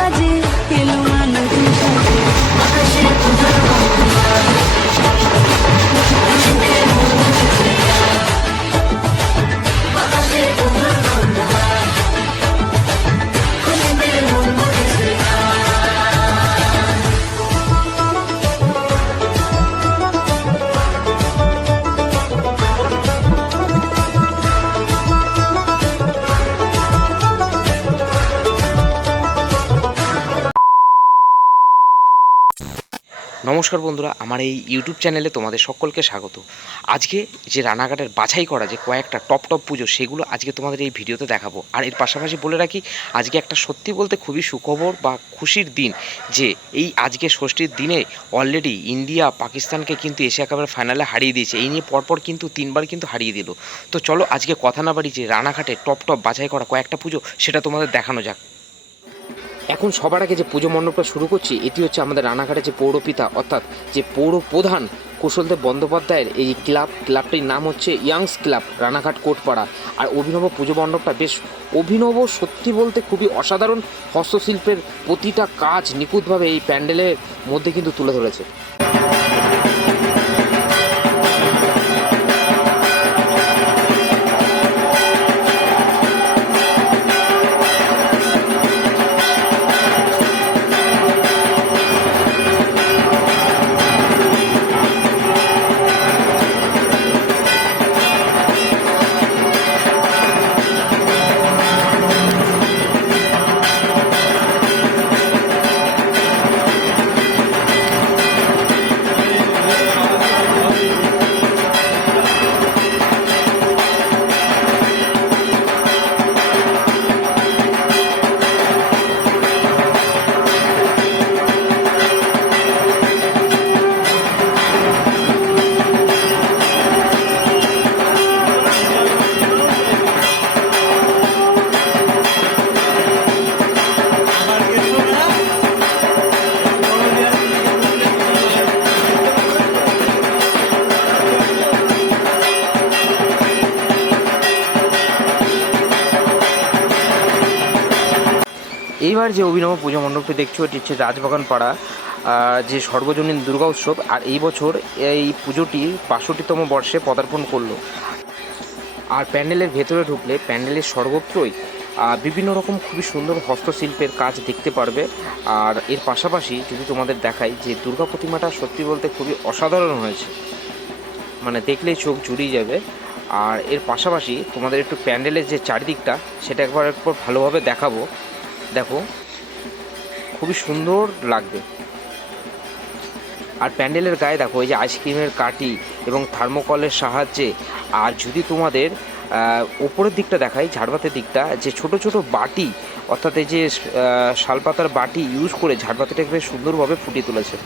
বাজে এলো। নমস্কার বন্ধুরা, আমার এই ইউটিউব চ্যানেলে তোমাদের সকলকে স্বাগত। আজকে যে রানাঘাটের বাছাই করা যে কয়েকটা টপ টপ পুজো, সেগুলো আজকে তোমাদের এই ভিডিওতে দেখাবো। আর এর পাশাপাশি বলে রাখি, আজকে একটা সত্যি বলতে খুবই সুখবর বা খুশির দিন যে এই আজকে ষষ্ঠীর দিনে অলরেডি ইন্ডিয়া, পাকিস্তানকে কিন্তু এশিয়া কাপের ফাইনালে হারিয়ে দিয়েছে। এই নিয়ে পরপর কিন্তু তিনবার কিন্তু হারিয়ে দিল। তো চলো আজকে কথা না বাড়ি যে রানাঘাটে টপ টপ বাছাই করা কয়েকটা পুজো, সেটা তোমাদের দেখানো যাক। এখন সবার আগে যে পুজো মণ্ডপটা শুরু করছি, এটি হচ্ছে আমাদের রানাঘাটে যে পৌরপিতা, অর্থাৎ যে পৌর প্রধান কুশলদেব বন্দ্যোপাধ্যায়ের এই ক্লাব, ক্লাবটির নাম হচ্ছে ইয়াংস ক্লাব, রানাঘাট কোটপাড়া। আর অভিনব পুজো মণ্ডপটা বেশ অভিনব, সত্যি বলতে খুবই অসাধারণ হস্তশিল্পের প্রতিটা কাজ নিখুঁতভাবে এই প্যান্ডেলের মধ্যে কিন্তু তুলে ধরেছে। এইবার যে অভিনব পুজো মণ্ডপটি দেখছ, এটি হচ্ছে রাজবাগান পাড়া যে সর্বজনীন দুর্গা উৎসব। আর এই বছর এই পুজোটি বাষট্টিতম বর্ষে পদার্পণ করল। আর প্যান্ডেলের ভেতরে ঢুকলে প্যান্ডেলের সর্বত্রই বিভিন্ন রকম খুবই সুন্দর হস্তশিল্পের কাজ দেখতে পারবে। আর এর পাশাপাশি যদি তোমাদের দেখাই যে দুর্গা প্রতিমাটা সত্যি বলতে খুবই অসাধারণ হয়েছে। মানে দেখলেই চোখ জুড়িয়ে যাবে। আর এর পাশাপাশি তোমাদের একটু প্যান্ডেলের যে চারিদিকটা, সেটা একবার একবার ভালোভাবে দেখাবো। দেখো, খুবই সুন্দর লাগবে। আর প্যান্ডেলের গায়ে দেখো, এই যে আইসক্রিমের কাটি এবং থার্মোকলের সাহায্যে, আর যদি তোমাদের ওপরের দিকটা দেখাই, ঝাড়বাতের দিকটা, যে ছোট ছোট বাটি, অর্থাৎ এই যে শালপাতার বাটি ইউজ করে ঝাড়বাতিটাকে বেশ সুন্দরভাবে ফুটিয়ে তুলেছে।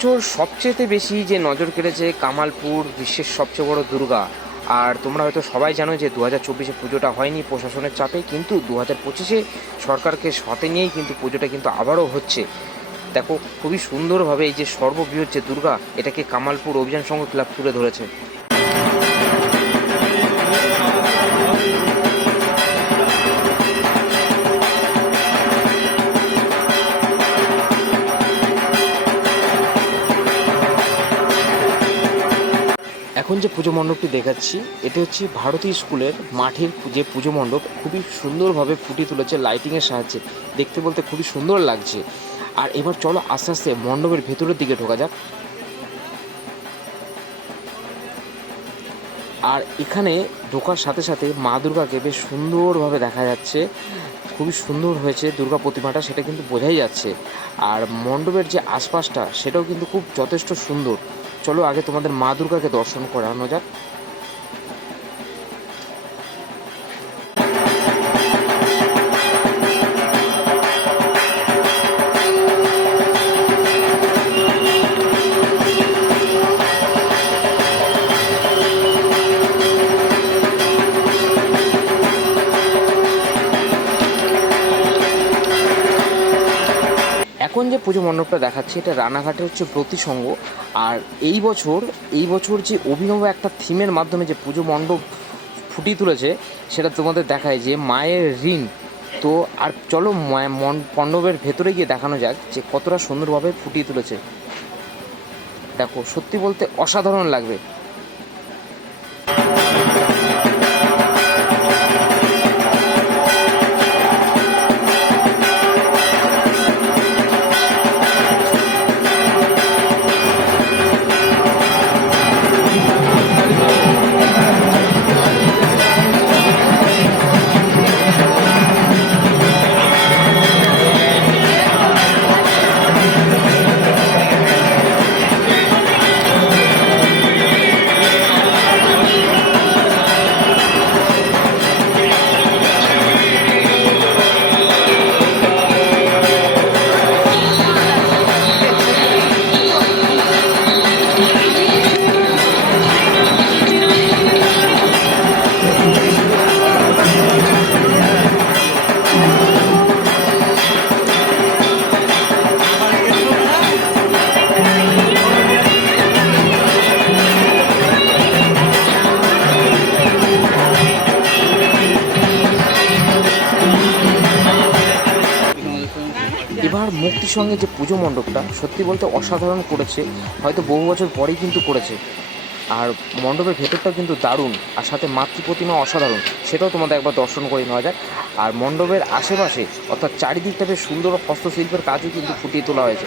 বছর সবচেয়ে বেশি যে নজর কেড়েছে কামালপুর বিশ্বের সবচেয়ে বড় দুর্গা। আর তোমরা হয়তো সবাই জানো যে দু হাজার চব্বিশে পুজোটা হয়নি প্রশাসনের চাপে, কিন্তু দু হাজার পঁচিশে সরকারকে সাথে নিয়েই কিন্তু পুজোটা কিন্তু আবারও হচ্ছে। দেখো, খুবই সুন্দরভাবে এই যে সর্ববৃহৎ যে দুর্গা, এটাকে কামালপুর অভিযান সংঘ ক্লাব তুলে ধরেছে। যে পুজো মণ্ডপটি দেখাচ্ছি, এটা হচ্ছে ভারতী স্কুলের মাঠের যে পুজো মণ্ডপ, খুবই সুন্দরভাবে ফুটিয়ে তুলেছে লাইটিংয়ের সাহায্যে। দেখতে বলতে খুবই সুন্দর লাগছে। আর এবার চলো আস্তে আস্তে মণ্ডপের ভেতরের দিকে ঢোকা যাক। আর এখানে ঢোকার সাথে সাথে মা দুর্গাকে বেশ সুন্দরভাবে দেখা যাচ্ছে। খুবই সুন্দর হয়েছে দুর্গা প্রতিমাটা, সেটা কিন্তু বোঝাই যাচ্ছে। আর মণ্ডপের যে আশপাশটা, সেটাও কিন্তু খুব যথেষ্ট সুন্দর। চলো আগে তোমাদের মা দুর্গাকে দর্শন করানো যাক। এখন যে পুজো মণ্ডপটা দেখাচ্ছে, এটা রানাঘাটের হচ্ছে প্রতিসঙ্গ। আর এই বছর এই বছর যে অভিনব একটা থিমের মাধ্যমে যে পুজো মণ্ডপ ফুটিয়ে তুলেছে, সেটা তোমাদের দেখায় যে মায়ের ঋণ। তো আর চলো মণ্ডপের ভেতরে গিয়ে দেখানো যাক যে কতটা সুন্দরভাবে ফুটিয়ে তুলেছে। দেখো, সত্যি বলতে অসাধারণ লাগবে। এবার মুক্তির সঙ্গে যে পুজো মণ্ডপটা সত্যি বলতে অসাধারণ করেছে, হয়তো বহু বছর পরেই কিন্তু করেছে। আর মণ্ডপের ভেতরটা কিন্তু দারুণ, আর সাথে মাতৃ প্রতিমা অসাধারণ, সেটাও তোমাদের একবার দর্শন করে নেওয়া যাক। আর মণ্ডপের আশেপাশে, অর্থাৎ চারিদিকটা বেশ সুন্দর হস্তশিল্পের কাজও কিন্তু ফুটিয়ে তোলা হয়েছে।